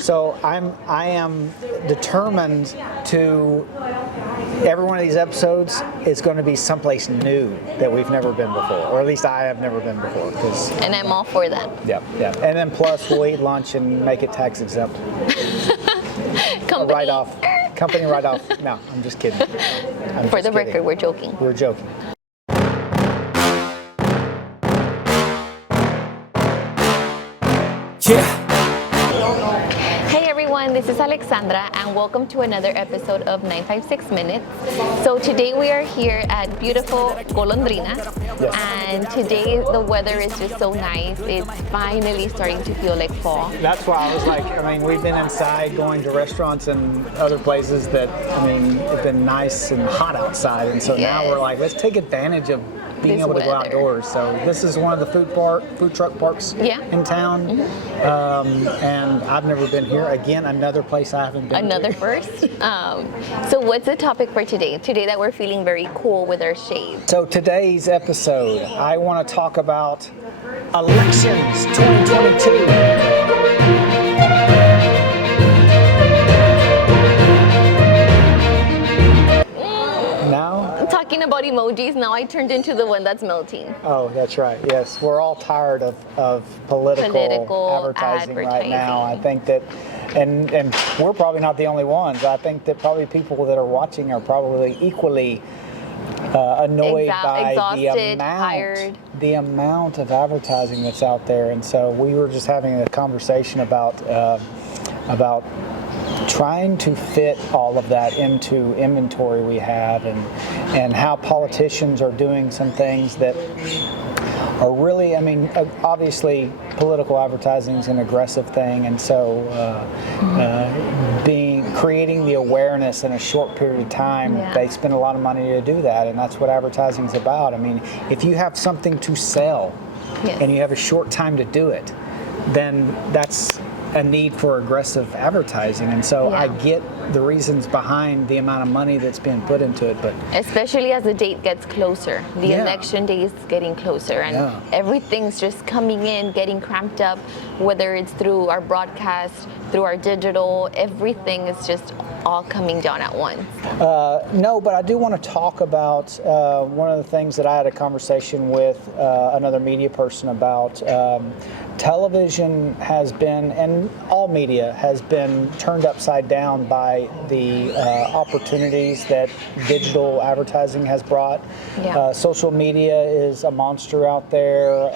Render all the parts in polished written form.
So I am determined to, every one of these episodes is going to be someplace new that we've never been before, or at least I have never been before. And I'm all for that. Yeah. And then plus we'll eat lunch and make it tax exempt. Company Write-off. Company write-off. No, I'm just kidding. For the record, we're joking. We're joking. Yeah. Hey everyone, this is Alexandra and welcome to another episode of 956 Minutes. So today we are here at beautiful Golondrina, and today the weather is just so nice. It's finally starting to feel like fall. That's why I was like, we've been inside going to restaurants and other places that, it's been nice and hot outside, and so now we're like, let's take advantage of being This able to go weather. outdoors. So this is one of the food truck parks in town, and I've never been here. Again, another place I haven't been. Another first. So what's the topic for today? Today that we're feeling very cool with our shades. So today's episode, I want to talk about elections 2022. Talking about emojis, now I turned into the one that's melting. Oh, that's right. Yes, we're all tired of political advertising right now. I think that, and we're probably not the only ones. I think that probably people that are watching are probably equally annoyed by the amount of advertising that's out there. And so we were just having a conversation about trying to fit all of that into inventory we have, and how politicians are doing some things that are really, obviously political advertising is an aggressive thing, and so creating the awareness in a short period of time, they spend a lot of money to do that, and that's what advertising is about. If you have something to sell and you have a short time to do it, then that's a need for aggressive advertising, and so I get the reasons behind the amount of money that's being put into it, but especially as the date gets closer, the election day is getting closer, and everything's just coming in, getting cramped up, whether it's through our broadcast, through our digital, everything is just all coming down at once. No, but I do want to talk about one of the things that I had a conversation with another media person about. Television has been, and all media has been, turned upside down by the opportunities that digital advertising has brought. Social media is a monster out there,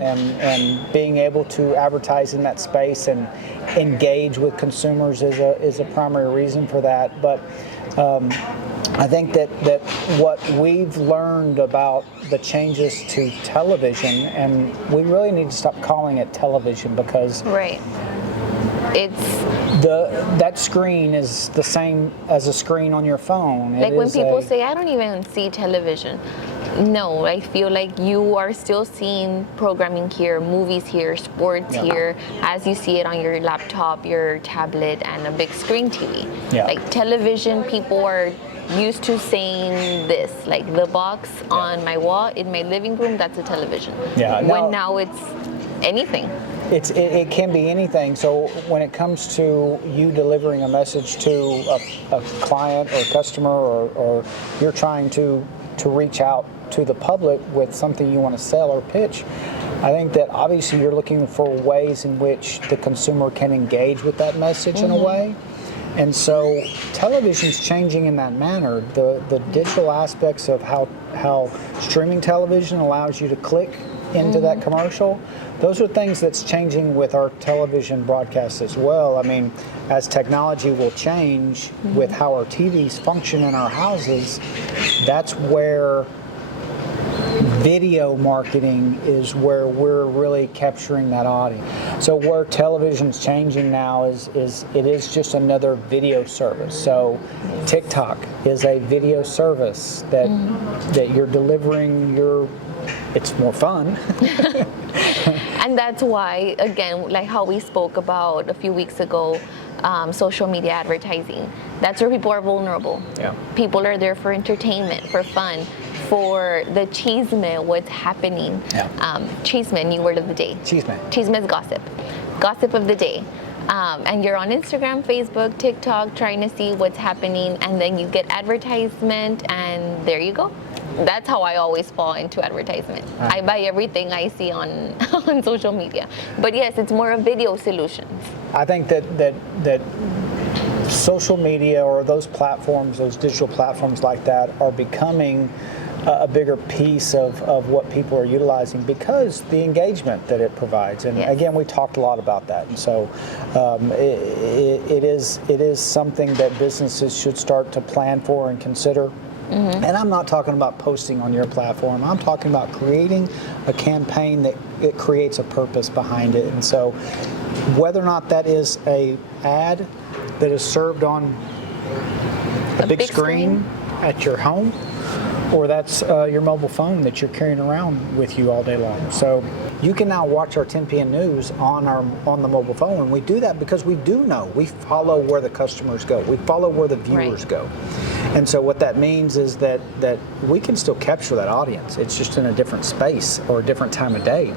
and being able to advertise in that space and engage with consumers is a primary reason for that. But I think that what we've learned about the changes to television, and we really need to stop calling it television, because that screen is the same as a screen on your phone. Like when people say, I don't even see television. No, I feel like you are still seeing programming here, movies here, sports here, as you see it on your laptop, your tablet, and a big screen TV. Like television, people are used to saying this, like the box on my wall in my living room, that's a television. When now it's anything. It can be anything. So when it comes to you delivering a message to a client or customer, or you're trying to reach out to the public with something you want to sell or pitch, I think that obviously you're looking for ways in which the consumer can engage with that message in a way. And so television's changing in that manner. The digital aspects of how streaming television allows you to click into that commercial, those are things that's changing with our television broadcasts as well. As technology will change with how our TVs function in our houses, that's where video marketing is where we're really capturing that audience. So where television's changing now is it is just another video service. So TikTok is a video service that you're delivering it's more fun. And that's why, again, like how we spoke about a few weeks ago, social media advertising. That's where people are vulnerable. People are there for entertainment, for fun, for the chisme, what's happening. Chisme, new word of the day. Chisme. Chisme is gossip. Gossip of the day. and you're on Instagram, Facebook, TikTok, trying to see what's happening, and then you get advertisement, and there you go. That's how I always fall into advertisement. I buy everything I see on on social media. But yes, it's more of video solutions. I think that social media or those platforms, those digital platforms like that, are becoming a bigger piece of what people are utilizing because the engagement that it provides. And again, we talked a lot about that. And so it is something that businesses should start to plan for and consider. And I'm not talking about posting on your platform. I'm talking about creating a campaign that it creates a purpose behind it. And so whether or not that is a ad that is served on a big screen at your home, or that's your mobile phone that you're carrying around with you all day long. So you can now watch our 10 p.m. news on the mobile phone, and we do that because we do know. We follow where the customers go. We follow where the viewers go. And so what that means is that we can still capture that audience. It's just in a different space or a different time of day.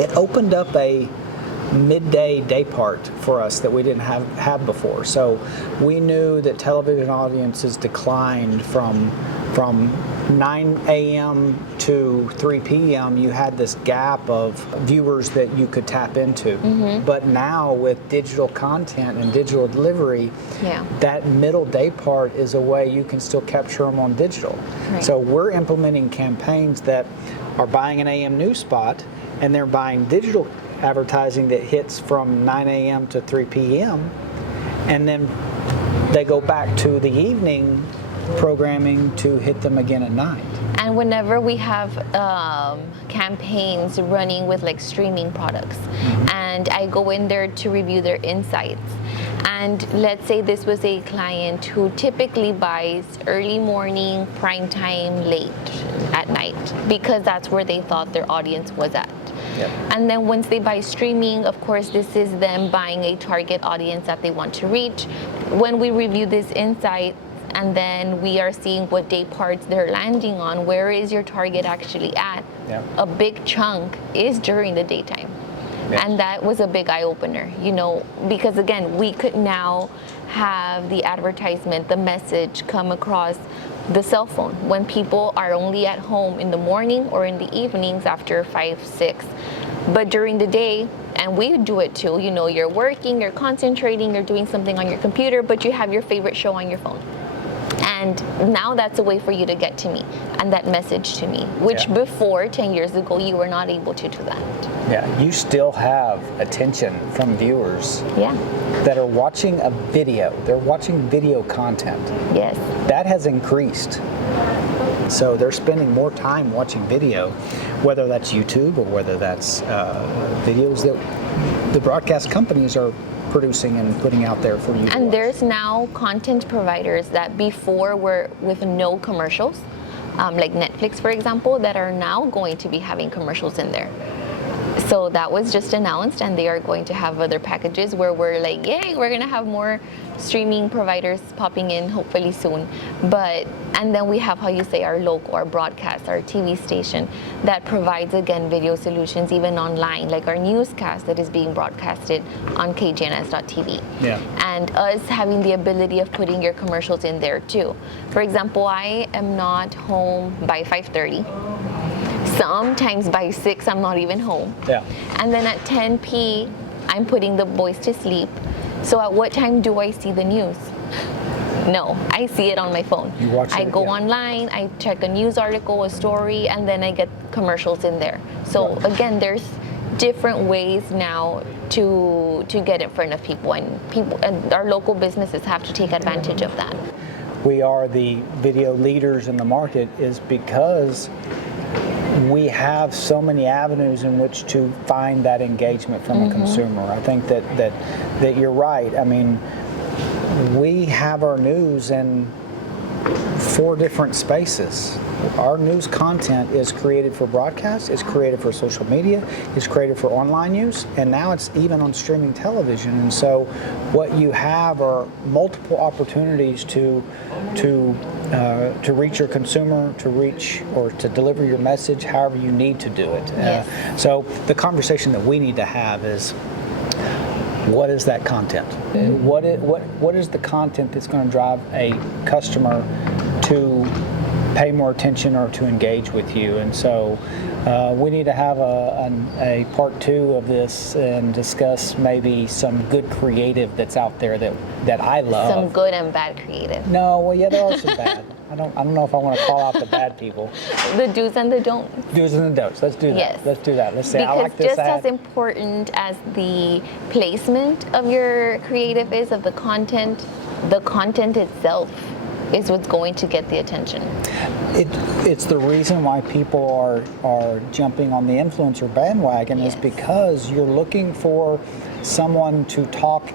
It opened up a midday day part for us that we didn't have before. So we knew that television audiences declined from 9 a.m. to 3 p.m. You had this gap of viewers that you could tap into. But now with digital content and digital delivery, that middle day part is a way you can still capture them on digital. So we're implementing campaigns that are buying an AM news spot, and they're buying digital advertising that hits from 9 a.m. to 3 p.m. and then they go back to the evening programming to hit them again at night. And whenever we have campaigns running with like streaming products, and I go in there to review their insights, and let's say this was a client who typically buys early morning, prime time, late at night, because that's where they thought their audience was at. And then once they buy streaming, of course, this is them buying a target audience that they want to reach. When we review this insight, and then we are seeing what day parts they're landing on, where is your target actually at? A big chunk is during the daytime. And that was a big eye-opener, you know, because again, we could now have the advertisement, the message come across the cell phone when people are only at home in the morning or in the evenings after 5, 6. But during the day, and we do it too, you know, you're working, you're concentrating, you're doing something on your computer, but you have your favorite show on your phone. And now that's a way for you to get to me and that message to me, which before 10 years ago, you were not able to do that. You still have attention from viewers that are watching a video. They're watching video content. Yes. That has increased. So they're spending more time watching video, whether that's YouTube or whether that's videos that the broadcast companies are producing and putting out there for you. And there's now content providers that before were with no commercials, like Netflix, for example, that are now going to be having commercials in there. So that was just announced, and they are going to have other packages where we're like, yay, we're going to have more streaming providers popping in hopefully soon. And then we have, how you say, our local, our broadcast, our TV station that provides, again, video solutions even online, like our newscast that is being broadcasted on kjns.tv. And us having the ability of putting your commercials in there too. For example, I am not home by 5:30. Sometimes by 6, I'm not even home. And then at 10 p, I'm putting the boys to sleep. So at what time do I see the news? No, I see it on my phone. I go online, I check a news article, a story, and then I get commercials in there. So again, there's different ways now to get in front of people, and our local businesses have to take advantage of that. We are the video leaders in the market is because we have so many avenues in which to find that engagement from a consumer. I think that you're right. I mean, we have our news in 4 different spaces. Our news content is created for broadcast, it's created for social media, it's created for online use, and now it's even on streaming television. And so what you have are multiple opportunities to reach your consumer, to reach or to deliver your message however you need to do it. So the conversation that we need to have is, what is that content? What is the content that's going to drive a customer to pay more attention or to engage with you? And so we need to have a part 2 of this and discuss maybe some good creative that's out there that I love. Some good and bad creative. No, well, yeah, there are some bad. I don't know if I want to call out the bad people. The do's and the don'ts. Do's and the don'ts. Let's do that. Yes. Let's do that. Let's say Because I like this just ad. as important as the placement of your creative is, of the content itself is what's going to get the attention. It's the reason why people are jumping on the influencer bandwagon is because you're looking for someone to talk.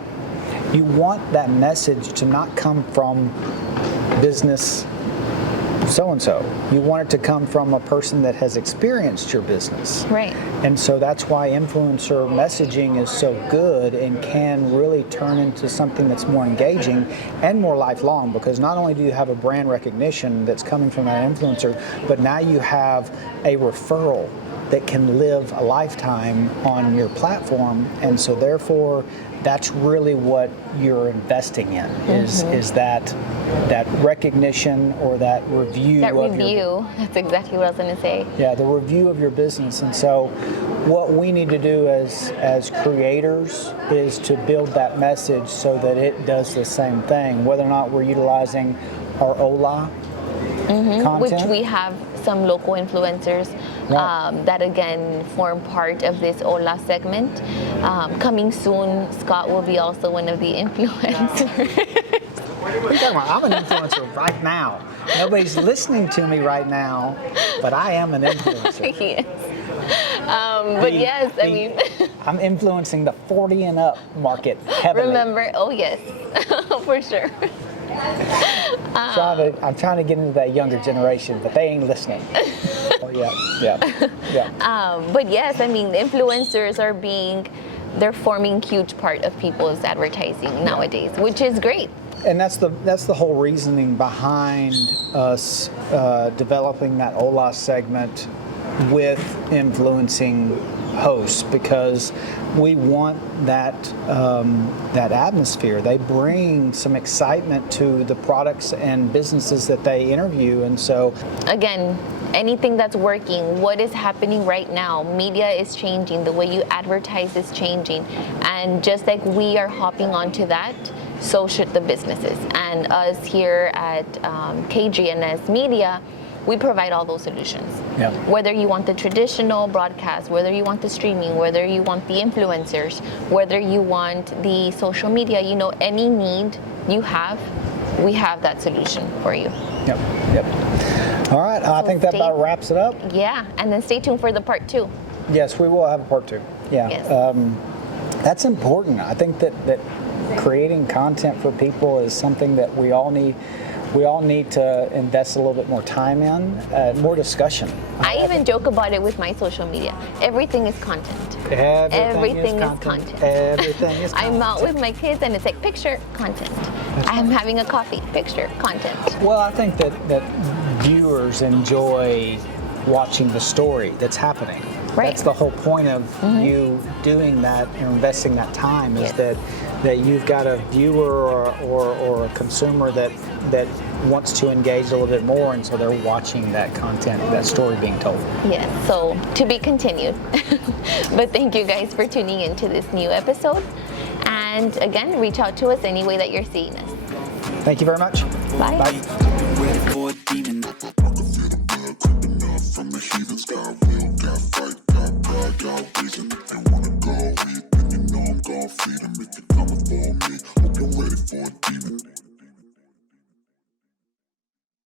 You want that message to not come from business so-and-so. You want it to come from a person that has experienced your business. Right. And so that's why influencer messaging is so good and can really turn into something that's more engaging and more lifelong, because not only do you have a brand recognition that's coming from that influencer, but now you have a referral that can live a lifetime on your platform. And so therefore, that's really what you're investing in, is that recognition or that review. That's exactly what I was going to say. Yeah, the review of your business. And so what we need to do as creators is to build that message so that it does the same thing, whether or not we're utilizing our Ola content. Which we have some local influencers that again form part of this Ola segment. Coming soon, Scott will be also one of the influencers. What are you talking about? I'm an influencer right now. Nobody's listening to me right now, but I am an influencer. Yes. But yes, I mean, I'm influencing the 40 and up market heavily. remember, oh yes, for sure. I'm trying to get into that younger generation, but they ain't listening. Oh, yeah. But yes, I mean, influencers they're forming huge part of people's advertising nowadays, which is great. And that's the whole reasoning behind us developing that Ola segment with influencing hosts, because we want that atmosphere. They bring some excitement to the products and businesses that they interview. And so again, anything that's working, what is happening right now, media is changing, the way you advertise is changing, and just like we are hopping onto that, so should the businesses. And us here at KGNS Media, we provide all those solutions. Yeah. Whether you want the traditional broadcast, whether you want the streaming, whether you want the influencers, whether you want the social media, any need you have, we have that solution for you. Yep. All right, I think that about wraps it up. Yeah, and then stay tuned for the part 2. Yes, we will have a part 2. Yeah. Yes. That's important. I think that creating content for people is something that we all need to invest a little bit more time in, more discussion. I even joke about it with my social media. Everything is content. Everything is content. Everything is content. I'm out with my kids and it's like, picture, content. I'm having a coffee, picture, content. Well, I think that viewers enjoy watching the story that's happening. Right. That's the whole point of you doing that and investing that time, is that you've got a viewer or a consumer that wants to engage a little bit more, and so they're watching that content, that story being told. Yes, so to be continued. But thank you guys for tuning into this new episode. And again, reach out to us any way that you're seeing us. Thank you very much. Bye. Bye.